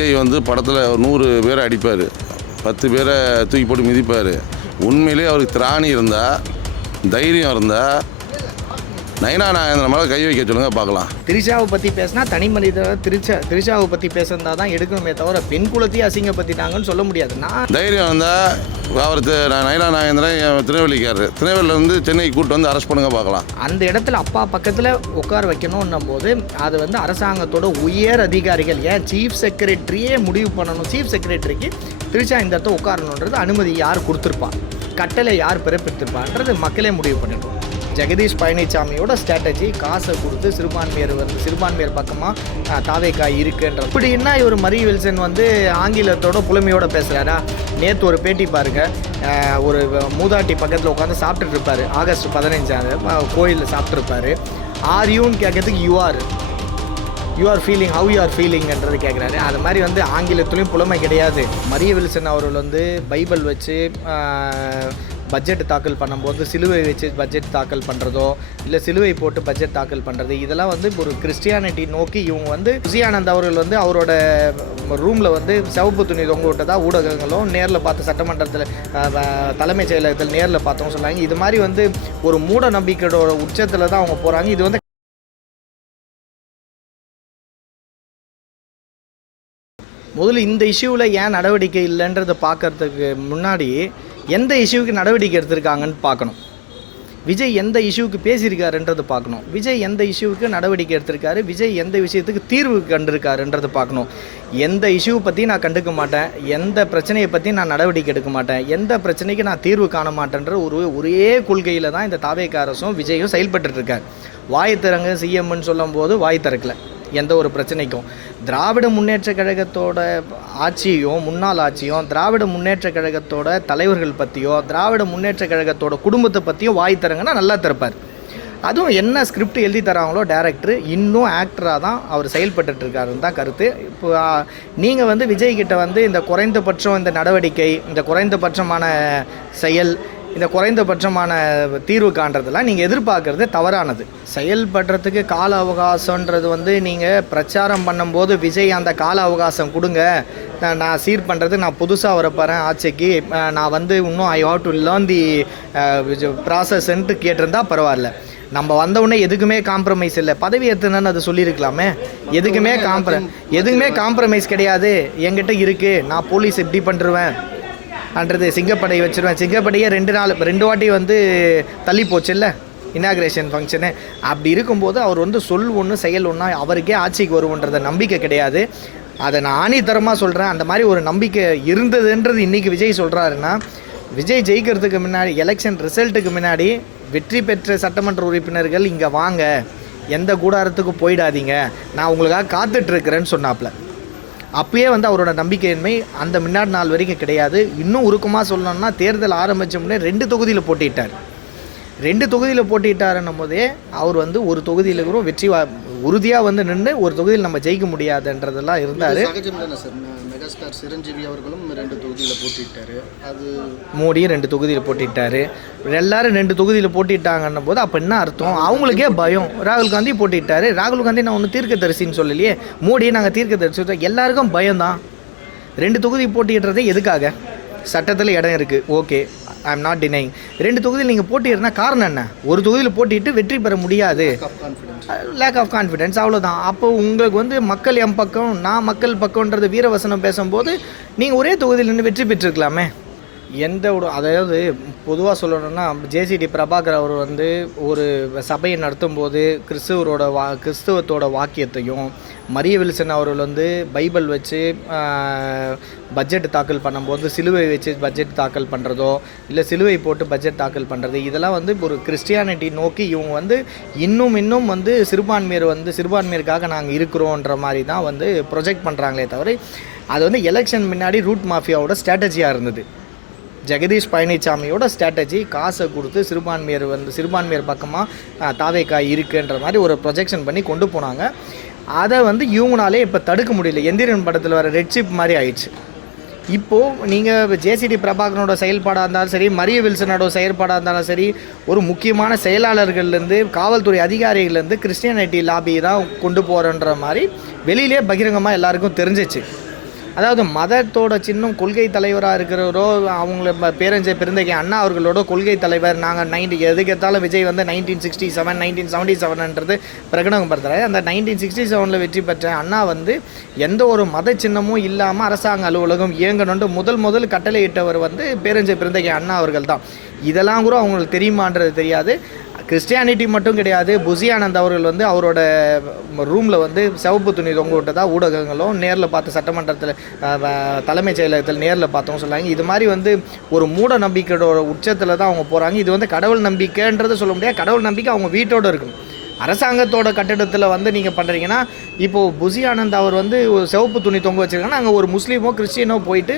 விஜய் வந்து படத்தில் 100 பேரை அடிப்பார், 10 பேரை தூக்கி போட்டு மிதிப்பார். உண்மையிலே அவருக்கு திராணி இருந்தால், தைரியம் இருந்தால் நயனா நாகேந்திரன் மேலே கை வைக்க சொல்லுங்கள் பார்க்கலாம். திரிஷாவை பற்றி பேசினா தனி மனிதர் திரிஷாவை பற்றி பேசுறதா தான் எடுக்கணுமே தவிர பெண் குலத்தையும் அசிங்கப்படுத்திட்டாங்கன்னு சொல்ல முடியாது. நான் தைரியம் இருந்தால் அவர் நயனா நாகேந்திரன் திருநெல்வேலிக்காரர், திருநெல்வேலியிலேருந்து சென்னைக்கு கூப்பிட்டு வந்து அரெஸ்ட் பண்ணுங்க பார்க்கலாம். அந்த இடத்துல அப்பா பக்கத்தில் உட்கார வைக்கணும்னும் போது அது வந்து அரசாங்கத்தோட உயர் அதிகாரிகள், ஏன் சீஃப் செக்ரட்டரியே முடிவு பண்ணணும். சீஃப் செக்ரட்டரிக்கு திரிஷா இந்த இடத்த உட்காரணுன்றது அனுமதி யார் கொடுத்துருப்பா, கட்டளை யார் பிறப்பித்திருப்பான்றது மக்களே முடிவு பண்ணிடுவோம். ஜெகதீஷ் பழனிசாமியோட ஸ்ட்ராட்டஜி காசை கொடுத்து சிறுபான்மையர் பக்கமாக தாவேக்காய் இருக்குன்ற இப்படின்னா இவர் மரி வில்சன் வந்து ஆங்கிலத்தோட புலமையோடு பேசுகிறாரா? நேற்று ஒரு பேட்டி பாருங்கள், ஒரு மூதாட்டி பக்கத்தில் உட்காந்து சாப்பிட்டுட்டு இருப்பார். ஆகஸ்ட் 15 கோயிலில் சாப்பிட்ருப்பாரு. ஆர்யூன்னு கேட்கறதுக்கு you are feeling, how you are ஃபீலிங்ன்றது கேட்குறாரு. அது மாதிரி வந்து ஆங்கிலத்துலேயும் புலமை கிடையாது. மரிய வில்சன் அவர்கள் வந்து பைபிள் வச்சு பட்ஜெட் தாக்கல் பண்ணும்போது சிலுவை வச்சு பட்ஜெட் தாக்கல் பண்ணுறதோ இல்லை சிலுவை போட்டு பட்ஜெட் தாக்கல் பண்ணுறது, இதெல்லாம் வந்து ஒரு கிறிஸ்டியானிட்டி நோக்கி இவங்க வந்து விஜயானந்த் அவர்கள் வந்து அவரோட ரூமில் வந்து சிவப்பு துணி தொங்க விட்டதா ஊடகங்களும் நேரில் பார்த்து சட்டமன்றத்தில் தலைமைச் செயலகத்தில் நேரில் பார்த்தோம் சொன்னாங்க. இது மாதிரி வந்து ஒரு மூட நம்பிக்கையோட உச்சத்தில் தான் அவங்க போகிறாங்க. இது வந்து முதல்ல இந்த இஷ்யூவில் ஏன் நடவடிக்கை இல்லைன்றதை பார்க்கறதுக்கு முன்னாடி எந்த இஷ்யூவுக்கு நடவடிக்கை எடுத்திருக்காங்கன்னு பார்க்கணும். விஜய் எந்த இஷ்யூவுக்கு பேசியிருக்காருன்றது பார்க்கணும். விஜய் எந்த இஷ்யூவுக்கு நடவடிக்கை எடுத்திருக்காரு, விஜய் எந்த விஷயத்துக்கு தீர்வு கண்டிருக்காருன்றது பார்க்கணும். எந்த இஷ்யூவை பற்றி நான் கண்டுக்க மாட்டேன், எந்த பிரச்சனையை பற்றி நான் நடவடிக்கை எடுக்க மாட்டேன், எந்த பிரச்சனைக்கு நான் தீர்வு காண மாட்டேன்ற ஒரே கொள்கையில் தான் இந்த தாவேக அரசும் விஜயும் செயல்பட்டுருக்கார். வாய் திறங்க சிஎம்னு சொல்லும் போது வாய் திறக்கலை எந்த ஒரு பிரச்சனைக்கும். திராவிட முன்னேற்ற கழகத்தோட ஆட்சியும் முன்னாள் ஆட்சியும் திராவிட முன்னேற்ற கழகத்தோட தலைவர்கள் பற்றியோ திராவிட முன்னேற்ற கழகத்தோட குடும்பத்தை பற்றியும் வாய் தரங்கன்னா நல்லா திறப்பார். அதுவும் என்ன ஸ்கிரிப்ட் எழுதி தராங்களோ டேரக்டர் இன்னும் ஆக்டராக தான் அவர் செயல்பட்டுருக்காருன்னு தான் கருத்து. இப்போ நீங்கள் வந்து விஜய்கிட்ட வந்து இந்த குறைந்தபட்சம் இந்த நடவடிக்கை, இந்த குறைந்தபட்சமான செயல், இந்த குறைந்தபட்சமான தீர்வு காண்றதெல்லாம் நீங்கள் எதிர்பார்க்குறது தவறானது. செயல்படுறதுக்கு கால அவகாசன்றது வந்து நீங்கள் பிரச்சாரம் பண்ணும்போது விஜய் அந்த கால அவகாசம் கொடுங்க, நான் சீர் பண்ணுறது, நான் புதுசாக வரப்போகிறேன் ஆட்சிக்கு, நான் வந்து இன்னும் I have to learn the ப்ராசஸ்ன்ட்டு கேட்டிருந்தா பரவாயில்ல. நம்ம வந்தவுடனே எதுக்குமே காம்ப்ரமைஸ் இல்லை. பதவி ஏற்றுனு அது சொல்லியிருக்கலாமே. எதுக்குமே காம்ப்ரமைஸ் கிடையாது, என்கிட்ட இருக்குது, நான் போலீஸ் எப்படி பண்ணுருவேன் அன்றது சிங்கப்படை வச்சுருவேன். சிங்கப்படையே 2 வாட்டி வந்து தள்ளி போச்சு இல்லை இனாக்ரேஷன் ஃபங்க்ஷனு. அப்படி இருக்கும்போது அவர் வந்து சொல் ஒன்று செயல் ஒன்றா அவருக்கே ஆட்சிக்கு வருவன்றத நம்பிக்கை கிடையாது. அதை நான் ஆணித்தரமாக சொல்கிறேன். அந்த மாதிரி ஒரு நம்பிக்கை இருந்ததுன்றது இன்றைக்கி விஜய் சொல்கிறாருன்னா, விஜய் ஜெயிக்கிறதுக்கு முன்னாடி எலெக்ஷன் ரிசல்ட்டுக்கு முன்னாடி வெற்றி பெற்ற சட்டமன்ற உறுப்பினர்கள் இங்கே வாங்க, எந்த கூடாரத்துக்கு போயிடாதீங்க, நான் உங்களுக்காக காத்துட்ருக்கிறேன்னு சொன்னாப்புல. அப்பயே வந்து அவரோட நம்பிக்கையின்மை அந்த முன்னாடி நாள் வரைக்கும் கிடையாது. இன்னும் உருக்கமாக சொல்லணும்னா தேர்தல் ஆரம்பித்த முன்னே 2 தொகுதியில் போட்டிட்டார். 2 தொகுதியில் போட்டிட்டாருன்னும் போதே அவர் வந்து ஒரு தொகுதியில் கூட வெற்றி உறுதியாக வந்து நின்று ஒரு தொகுதியில் நம்ம ஜெயிக்க முடியாதுன்றதெல்லாம் இருந்தார். மெகாஸ்டார் சிரஞ்சீவி அவர்களும் 2 தொகுதியில் போட்டிட்டார். அது மோடியும் 2 தொகுதியில் போட்டிட்டார். எல்லாரும் 2 தொகுதியில் போட்டிட்டாங்கன்னும் போது அப்போ என்ன அர்த்தம்? அவங்களுக்கே பயம். ராகுல் காந்தி போட்டிட்டார். ராகுல் காந்தி நான் ஒன்று தீர்க்கதரிசின்னு சொல்லலையே, மோடியை நாங்கள் தீர்க்கதரிசி. எல்லாருக்கும் பயம்தான். 2 தொகுதி போட்டிடுறதே எதுக்காக? சட்டத்தில் இடம் இருக்குது, okay, I am not denying. 2 தொகுதியில் நீங்கள் போட்டிடுறனா காரணம் என்ன? ஒரு தொகுதியில் போட்டிட்டு வெற்றி பெற முடியாது, லேக் ஆஃப் கான்ஃபிடென்ஸ், அவ்வளோதான். அப்போ உங்களுக்கு வந்து மக்கள் எம் பக்கம், நான் மக்கள் பக்கம்ன்றது வீரவசனம் பேசும்போது நீங்கள் ஒரே தொகுதியில் நின்று வெற்றி பெற்றிருக்கலாமே. எந்த ஒரு, அதாவது பொதுவாக சொல்லணும்னா ஜேசிடி பிரபாகர் அவர் வந்து ஒரு சபையை நடத்தும் போது கிறிஸ்துவத்தோட வாக்கியத்தையும், மரிய வில்சன் அவர்கள் வந்து பைபிள் வச்சு பட்ஜெட் தாக்கல் பண்ணும்போது சிலுவை வச்சு பட்ஜெட் தாக்கல் பண்ணுறதோ இல்லை சிலுவை போட்டு பட்ஜெட் தாக்கல் பண்ணுறது, இதெல்லாம் வந்து ஒரு கிறிஸ்டியானிட்டி நோக்கி இவங்க வந்து இன்னும் வந்து சிறுபான்மையருக்காக நாங்கள் இருக்கிறோன்ற மாதிரி தான் வந்து ப்ரொஜெக்ட் பண்ணுறாங்களே தவிர அது வந்து எலெக்ஷன் முன்னாடி ரூட் மாஃபியாவோட ஸ்ட்ராட்டஜியாக இருந்தது. ஜெகதீஷ் பழனிசாமியோட ஸ்ட்ராட்டஜி காசை கொடுத்து சிறுபான்மையர் பக்கமாக தாவேக்காய் இருக்குன்ற மாதிரி ஒரு ப்ரொஜெக்ஷன் பண்ணி கொண்டு போனாங்க. அதை வந்து இவங்கனாலே இப்போ தடுக்க முடியல. எந்திரன் படத்தில் வர ரெட் சிப் மாதிரி ஆயிடுச்சு. இப்போது நீங்கள் ஜேசிடி பிரபாகரனோட செயல்பாடாக இருந்தாலும் சரி, மரிய வில்சனோட செயல்பாடாக இருந்தாலும் சரி, ஒரு முக்கியமான செயலாளர்கள்லேருந்து காவல்துறை அதிகாரிகள்லேருந்து கிறிஸ்டியானிட்டி லாபி தான் கொண்டு போகிறன்ற மாதிரி வெளியிலே பகிரங்கமாக எல்லாருக்கும் தெரிஞ்சிச்சு. அதாவது மதத்தோட சின்னம் கொள்கை தலைவராக இருக்கிறவரோ அவங்கள பேரஞ்ச பெருந்தகை அண்ணா அவர்களோட கொள்கை தலைவர் நாங்கள் எதுக்கு எடுத்தாலும் விஜய் வந்து 1977 பிரகடனப்படுத்துகிறாரு. அந்த 1967 வெற்றி பெற்ற அண்ணா வந்து எந்த ஒரு மத சின்னமும் இல்லாமல் அரசாங்க அலுவலகம் இயங்கணுன்ட்டு முதல் கட்டளையிட்டவர் வந்து பேரஞ்ச பெருந்தகை அண்ணா அவர்கள் தான். இதெல்லாம் கூட அவங்களுக்கு தெரியுமான்றது தெரியாது. கிறிஸ்டியானிட்டி மட்டும் கிடையாது, புசி ஆனந்த் அவர்கள் வந்து அவரோட ரூமில் வந்து சிவப்பு துணி தொங்க விட்டதா ஊடகங்களும் நேரில் பார்த்து சட்டமன்றத்தில் தலைமைச் செயலகத்தில் நேரில் பார்த்தோம் சொல்லாங்க. இது மாதிரி வந்து ஒரு மூட நம்பிக்கையோட உச்சத்தில் தான் அவங்க போகிறாங்க. இது வந்து கடவுள் நம்பிக்கைன்றது சொல்ல முடியாது. கடவுள் நம்பிக்கை அவங்க வீட்டோடு இருக்கும். அரசாங்கத்தோட கட்டிடத்தில் வந்து நீங்கள் பண்ணுறீங்கன்னா, இப்போது புசி ஆனந்த் அவர் வந்து ஒரு சிவப்பு துணி தொங்க வச்சுருக்காங்கன்னா அங்கே ஒரு முஸ்லீமோ கிறிஸ்டியனோ போயிட்டு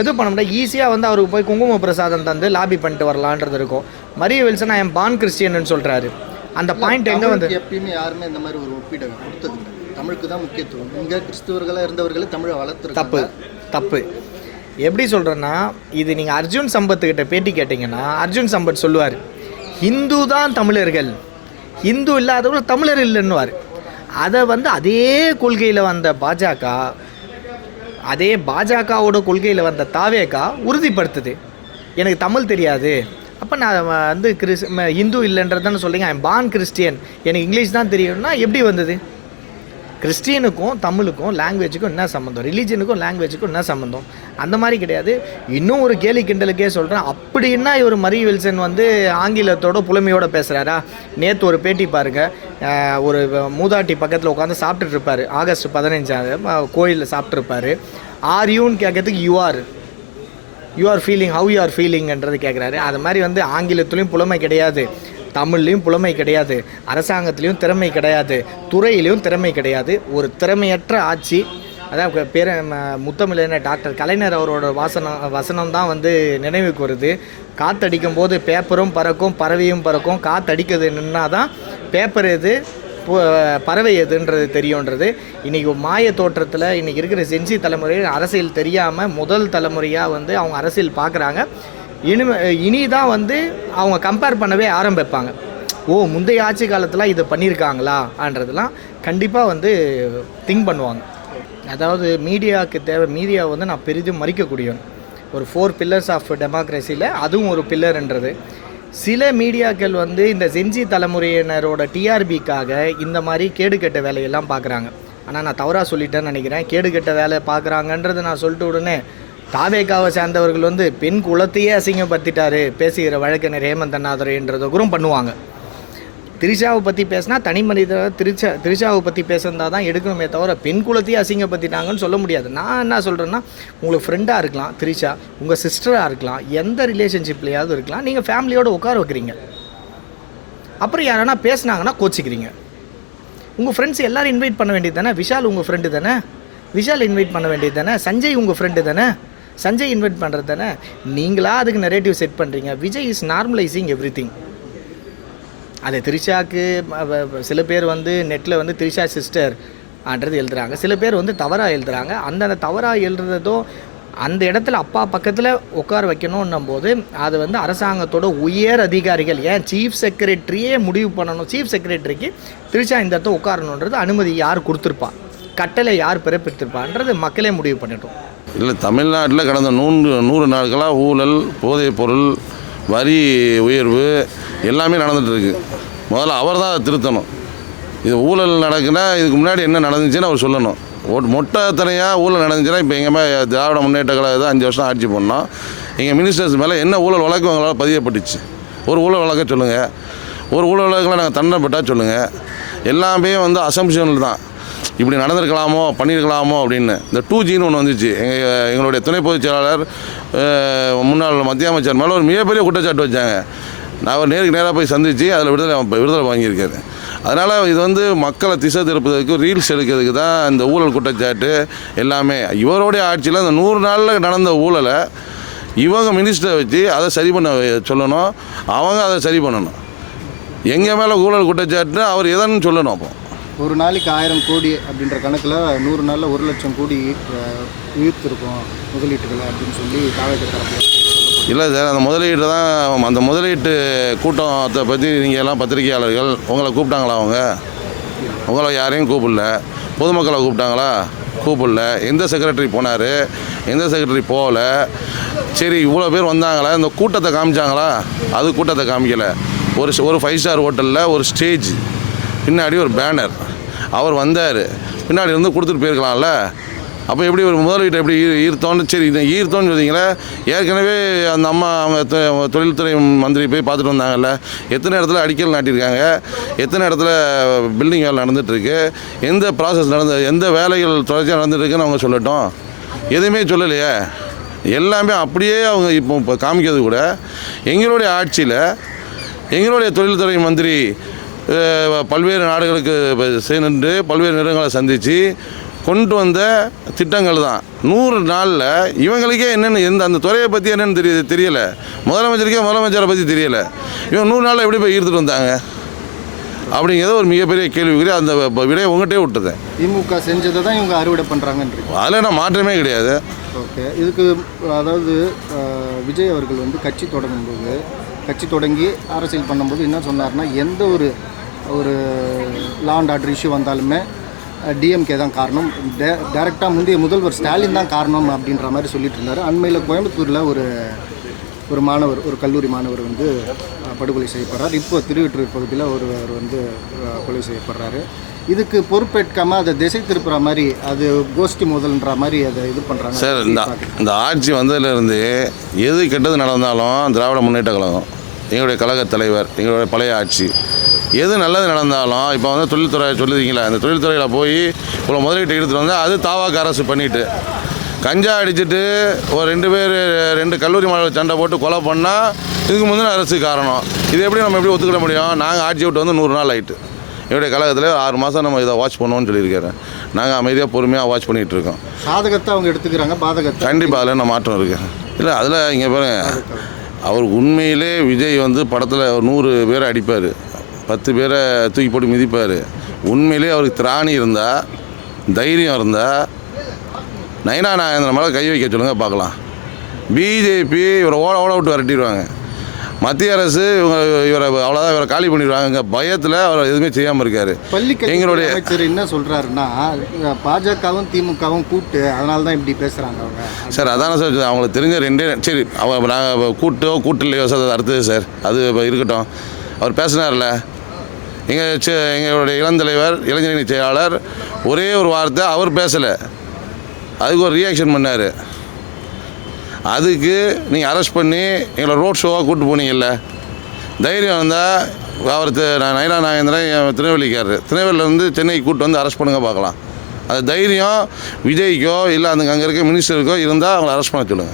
எதுவும் பண்ண முடியாது. ஈஸியாக வந்து அவருக்கு போய் குங்கும பிரசாதம் தந்து லாபி பண்ணிட்டு வரலான்றது இருக்கும். Maria Wilson I am born கிறிஸ்டியன்னு சொல்கிறாரு. அந்த பாயிண்ட் எங்கே வந்து எப்பயுமே யாருமே இந்த மாதிரி ஒரு ஒப்பீடு கொடுத்ததில்லை. தமிழுக்கு தான் முக்கியத்துவம். இங்கே கிறிஸ்துவர்களாக இருந்தவர்களை தமிழை வளர்த்துரு தப்பு எப்படி சொல்கிறேன்னா, இது நீங்கள் அர்ஜுன் சம்பத்துக்கிட்ட பேட்டி கேட்டிங்கன்னா அர்ஜுன் சம்பத் சொல்லுவார், ஹிந்து தான் தமிழர்கள், ஹிந்து இல்லாதவர்கள் தமிழர் இல்லைன்னுவார். அதை வந்து அதே கொள்கையில் வந்த பாஜகவோட கொள்கையில் வந்த தாவேகா உறுதிப்படுத்துது, எனக்கு தமிழ் தெரியாது, அப்போ நான் வந்து இந்து இல்லைன்றதுன்னு சொல்கிறீங்க. ஐ எம் பார்ன் கிறிஸ்டியன், எனக்கு இங்கிலீஷ் தான் தெரியும்னா எப்படி வந்தது? கிறிஸ்டியனுக்கும் தமிழுக்கும் லாங்குவேஜுக்கும் என்ன சம்மந்தம்? ரிலீஜனுக்கும் லாங்குவேஜுக்கும் என்ன சம்மந்தம்? அந்த மாதிரி கிடையாது. இன்னும் ஒரு கேலி கிண்டலுக்கே சொல்கிறேன், அப்படின்னா இவர் மரிய வில்சன் வந்து ஆங்கிலத்தோட புலமையோடு பேசுகிறாரா? நேற்று ஒரு பேட்டி பாருங்கள், ஒரு மூதாட்டி பக்கத்தில் உட்காந்து சாப்பிட்டுட்டு இருப்பார். ஆகஸ்ட் 15 கோயிலில் சாப்பிட்ருப்பார். ஆர் யூன்னு கேட்கறதுக்கு you are feeling how you are ஃபீலிங்ன்றது கேட்குறாரு. அது மாதிரி வந்து ஆங்கிலத்துலேயும் புலமை கிடையாது, தமிழ்லேயும் புலமை கிடையாது, அரசாங்கத்துலேயும் திறமை கிடையாது, துறையிலையும் திறமை கிடையாது. ஒரு திறமையற்ற ஆட்சி. அதான் முத்தமிழன டாக்டர் கலைஞர் அவரோட வசனம் தான் வந்து நினைவுக்கு வருது. காற்றடிக்கும் போது பேப்பரும் பறக்கும், பறவையும் பறக்கும், காற்றடிக்கிறது நின்னா தான் பேப்பர் எது பறவை எதுன்றது தெரியுன்றது. இன்றைக்கி மாய தோற்றத்தில் இன்றைக்கி இருக்கிற சென்சி தலைமுறையில் அரசியல் தெரியாமல் முதல் தலைமுறையாக வந்து அவங்க அரசியல் பார்க்குறாங்க. இனி தான் வந்து அவங்க கம்பேர் பண்ணவே ஆரம்பிப்பாங்க. முந்தைய ஆட்சி காலத்தில் இதை பண்ணியிருக்காங்களான்றதெல்லாம் கண்டிப்பாக வந்து திங்க் பண்ணுவாங்க. அதாவது மீடியாவுக்கு மீடியா வந்து நான் பெரிதும் மதிக்கக்கூடியவன். ஒரு 4 pillars ஆஃப் டெமோக்ரஸியில் அதுவும் ஒரு பில்லர்ன்றது. சில மீடியாக்கள் வந்து இந்த செஞ்சி தலைமுறையினரோட டிஆர்பிக்காக இந்த மாதிரி கேடுகெட்ட வேலையெல்லாம் பார்க்குறாங்க. ஆனால் நான் தவறாக சொல்லிட்டேன்னு நினைக்கிறேன். கேடுகெட்ட வேலை பார்க்குறாங்கன்றது நான் சொல்லிட்டு உடனே தாவேகாவை சேர்ந்தவர்கள் வந்து பெண் குலத்தையே அசிங்கப்படுத்திட்டாரு பேசுகிற வழக்கறிஞர் ஹேமந்த் அண்ணாதுரைன்றதை கூட பண்ணுவாங்க. திரிஷாவை பற்றி பேசினா தனி மனித திரிஷாவை பற்றி பேசுகிறதா தான் எடுக்கணுமே தவிர பெண் குலத்தையே அசிங்கப்படுத்திட்டாங்கன்னு சொல்ல முடியாது. நான் என்ன சொல்கிறேன்னா, உங்களுக்கு ஃப்ரெண்டாக இருக்கலாம் திரிஷா, உங்கள் சிஸ்டராக இருக்கலாம், எந்த ரிலேஷன்ஷிப்லையாவது இருக்கலாம், நீங்கள் ஃபேமிலியோடு உட்கார வைக்கிறீங்க, அப்புறம் யாரானா பேசுனாங்கன்னா கோச்சிக்கிறீங்க. உங்கள் ஃப்ரெண்ட்ஸ் எல்லோரும் இன்வைட் பண்ண வேண்டியது தானே? விஷால் உங்கள் ஃப்ரெண்டு தானே? விஷால் இன்வைட் பண்ண வேண்டியது தானே? சஞ்சய் உங்கள் ஃப்ரெண்டு தானே? சஞ்சய் இன்வைட் பண்ணுறது தானே? நீங்களா அதுக்கு நரேட்டிவ் செட் பண்ணுறீங்க. Vijay is normalising everything. அது திரிஷாவுக்கு சில பேர் வந்து நெட்டில் வந்து திரிஷா சிஸ்டர்ன்றது எழுதுகிறாங்க, சில பேர் வந்து தவறாக எழுதுகிறாங்க. அந்த தவறாக எழுதுறதோ அந்த இடத்துல அப்பா பக்கத்தில் உட்கார வைக்கணுன்னும் போது அது வந்து அரசாங்கத்தோட உயர் அதிகாரிகள், ஏன் சீஃப் செக்ரட்டரியே முடிவு பண்ணணும். சீஃப் செக்ரட்டரிக்கு திரிஷா இந்த இடத்த உட்காரணுன்றது அனுமதி யார் கொடுத்துருப்பா, கட்டளை யார் பிறப்பித்திருப்பான்றது மக்களே முடிவு பண்ணிட்டோம். இல்லை, தமிழ்நாட்டில் கடந்த 100 நாட்களாக ஊழல், போதைப் பொருள், வரி உயர்வு எல்லாமே நடந்துகிட்ருக்கு. முதல்ல அவர் தான் அதை திருத்தணும். இது ஊழல் நடக்குன்னா இதுக்கு முன்னாடி என்ன நடந்துச்சுன்னு அவர் சொல்லணும். மொட்டத்தனையாக ஊழல் நடந்துச்சுன்னா இப்போ எங்கேயுமே திராவிட முன்னேற்ற கழகம் 5 வருஷம் ஆட்சி பண்ணோம். எங்கள் மினிஸ்டர்ஸ் மேலே என்ன ஊழல் வழக்கு அவங்களால பதியப்பட்டுச்சு? ஒரு ஊழல் வழக்க சொல்லுங்கள். ஒரு ஊழல் வழக்கில் நாங்கள் தண்டனைப்பட்டால் சொல்லுங்கள். எல்லாமே வந்து அசம்ஷனில் தான். இப்படி நடந்திருக்கலாமோ பண்ணியிருக்கலாமோ அப்படின்னு. இந்த 2Gன்னு ஒன்று வந்துச்சு. எங்களுடைய துணை பொதுச் செயலாளர் முன்னாள் மத்திய அமைச்சர் மேலே ஒரு மிகப்பெரிய குற்றச்சாட்டு வச்சாங்க. நான் அவர் நேராக போய் சந்தித்து அதில் விடுதலை வாங்கியிருக்காரு. அதனால் இது வந்து மக்களை திசை திருப்பதற்கு, ரீல்ஸ் எடுக்கிறதுக்கு தான் இந்த ஊழல் குற்றச்சாட்டு எல்லாமே. இவருடைய ஆட்சியில் இந்த 100 நாளில் நடந்த ஊழலை இவங்க மினிஸ்டரை வச்சு அதை சரி பண்ண சொல்லணும். அவங்க அதை சரி பண்ணணும். எங்கள் மேலே ஊழல் குற்றச்சாட்டு அவர் எதன்னு சொல்லணும். அப்போ ஒரு நாளைக்கு 1000 கோடி அப்படின்ற கணக்கில் 100 நாளில் 1 லட்சம் கோடி ஈர்த்திருக்கோம் முதலீட்டுகளை அப்படின்னு சொல்லி தாவேகா தரப்பு. இல்லை சார், அந்த முதலீட்டு தான், அந்த முதலீட்டு கூட்டத்தை பற்றி நீங்கள் எல்லாம் பத்திரிகையாளர்கள் உங்களை கூப்பிட்டாங்களா? உங்களை யாரையும் கூப்பிடல. பொதுமக்களை கூப்பிட்டாங்களா? கூப்பிடல. எந்த செக்ரட்டரி போனார், எந்த செக்ரட்டரி போகல. சரி இவ்வளோ பேர் வந்தாங்களா, இந்த கூட்டத்தை காமிச்சாங்களா, அது கூட்டத்தை காமிக்கலை. ஒரு 5 ஸ்டார் ஹோட்டலில் ஒரு ஸ்டேஜ், பின்னாடி ஒரு பேனர், அவர் வந்தார், பின்னாடி இருந்து கொடுத்துட்டு போயிருக்கலாம்ல. அப்போ எப்படி ஒரு முதலீட்டை எப்படி ஈர்த்தோன்னு, சரி இதை ஈர்த்தோன்னு சொல்லிங்களே. ஏற்கனவே அந்த அம்மா அவங்க தொழில்துறை மந்திரி போய் பார்த்துட்டு வந்தாங்கல்ல, எத்தனை இடத்துல அடிக்கல் நாட்டியிருக்காங்க, எத்தனை இடத்துல பில்டிங் வேலை நடந்துகிட்ருக்கு, எந்த ப்ராசஸ் எந்த வேலைகள் தொடர்ச்சியாக நடந்துகிட்ருக்குன்னு அவங்க சொல்லட்டும். எதுவுமே சொல்லலையே. எல்லாமே அப்படியே அவங்க இப்போ காமிக்கிறது கூட எங்களுடைய ஆட்சியில் எங்களுடைய தொழில்துறை மந்திரி பல்வேறு நாடுகளுக்கு சென்று பல்வேறு நிறுவனங்களை சந்தித்து கொண்டு வந்த திட்டங்கள் தான். 100 நாளில் இவங்களுக்கே என்னென்னு அந்த துறையை பற்றி என்னென்னு தெரியலை. முதலமைச்சரை பற்றி தெரியலை. இவங்க 100 நாளில் எப்படி போய் ஈர்த்துட்டு வந்தாங்க அப்படிங்கிறது ஒரு மிகப்பெரிய கேள்விக்குரிய. அந்த விடையை உங்கள்கிட்டே விட்டுதேன். திமுக செஞ்சதை தான் இவங்க அறுவடை பண்ணுறாங்கன்றீங்க. அதில் என்ன மாற்றமே கிடையாது. ஓகே, இதுக்கு அதாவது விஜய் அவர்கள் வந்து கட்சி தொடங்கி அரசியல் பண்ணும்போது என்ன சொன்னார்னா, எந்த ஒரு லா அண்ட் ஆர்டர் இஷ்யூ வந்தாலுமே டிஎம்கே தான் காரணம், டைரெக்டாக முந்தைய முதல்வர் ஸ்டாலின் தான் காரணம் அப்படின்ற மாதிரி சொல்லிட்டு இருந்தார். அண்மையில் கோயம்புத்தூரில் ஒரு கல்லூரி மாணவர் வந்து படுகொலை செய்யப்படுறார். இப்போ திருவெற்றூர் பகுதியில் ஒருவர் வந்து கொலை செய்யப்படுறாரு. இதுக்கு பொறுப்பேற்காமல் அதை திசை திருப்புற மாதிரி, அது கோஷ்டி முதல்ன்ற மாதிரி அதை இது பண்ணுறாங்க. சார், இந்த ஆட்சி வந்ததுலேருந்து எது கெட்டது நடந்தாலும் திராவிட முன்னேற்ற கழகம், எங்களுடைய கழக தலைவர், எங்களுடைய பழைய ஆட்சி, எது நல்லது நடந்தாலும் இப்போ வந்து தொழில்துறை சொல்லுறீங்களா, அந்த தொழில்துறையில் போய் இவ்வளோ முதலீட்டு எடுத்துகிட்டு வந்தால் அது தாவாக்கு அரசு பண்ணிவிட்டு கஞ்சா அடிச்சுட்டு ஒரு 2 கல்லூரி மாணவர்கள் சண்டை போட்டு கொலை பண்ணால் இதுக்கு முந்தின அரசு காரணம். இது எப்படி நம்ம எப்படி ஒத்துக்கிட முடியும்? நாங்கள் ஆட்சி விட்டு வந்து 100 நாள் ஆகிட்டு. என்னுடைய கழகத்தில் 6 மாதம் நம்ம இதை வாட்ச் பண்ணுவோம்னு சொல்லியிருக்கிறேன். நாங்கள் அமைதியாக பொறுமையாக வாட்ச் பண்ணிகிட்டு இருக்கோம். சாதகத்தை அவங்க எடுத்துக்கிறாங்க, பாதகத்தை கண்டிப்பாக அதில் என்ன மாற்றம் இருக்குது. இல்லை அதில் இங்கே பாருங்க, அவர் உண்மையிலே விஜய் வந்து படத்தில் 100 பேரை அடிப்பார், 10 பேரை தூக்கி போட்டு மிதிப்பார். உண்மையிலே அவருக்கு திராணி இருந்தால், தைரியம் இருந்தால் நயனா நாகேந்திரன் மேலே கை வைக்க சொல்லுங்கள் பார்க்கலாம். பிஜேபி இவரை ஓட விட்டு விரட்டிடுவாங்க. மத்திய அரசு இவரை அவ்வளோதான், இவரை காலி பண்ணிடுவாங்க பயத்தில் அவர் எதுவுமே செய்யாமல் இருக்கார். எங்களுடைய அமைச்சர் என்ன சொல்கிறாருன்னா, பாஜகவும் திமுகவும் கூட்டு, அதனால தான் இப்படி பேசுகிறாங்க அவங்க. சார் அதான சார் அவங்களுக்கு தெரிஞ்ச சரி நாங்கள் கூட்டு இல்லையோ சார், அது அடுத்தது சார், அது இருக்கட்டும். அவர் பேசினார்ல, எங்களுடைய இளந்தலைவர், இளைஞரணி செயலாளர் ஒரே ஒரு வார்த்தை அவர் பேசலை, அதுக்கு ஒரு ரியாக்ஷன் பண்ணார். அதுக்கு நீங்கள் அரெஸ்ட் பண்ணி எங்களை ரோட் ஷோவாக கூப்பிட்டு போனீங்கல்ல. தைரியம் இருந்தால் அவர் நயனா நாகேந்திரன் திருநெல்வேலியிலேருந்து சென்னைக்கு கூப்பிட்டு வந்து அரெஸ்ட் பண்ணுங்க பார்க்கலாம். அது தைரியம் விஜய்க்கோ இல்லை அங்கே இருக்க மினிஸ்டருக்கோ இருந்தால் அவங்களை அரெஸ்ட் பண்ண சொல்லுங்கள்.